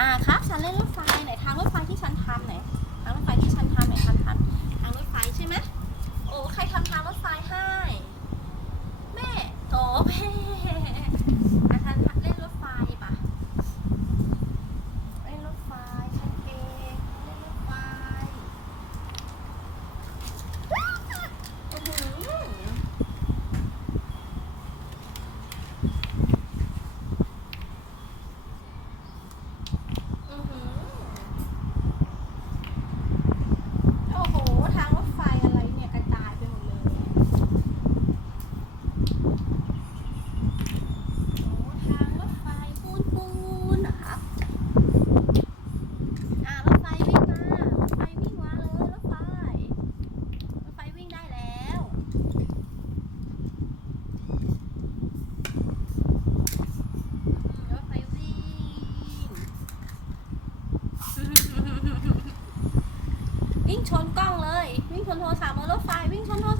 อ่าครับฉันเล่น วิ่งชนกล้องเลย วิ่งชนโทรศัพท์บนรถไฟวิ่งชนโทรศัพท์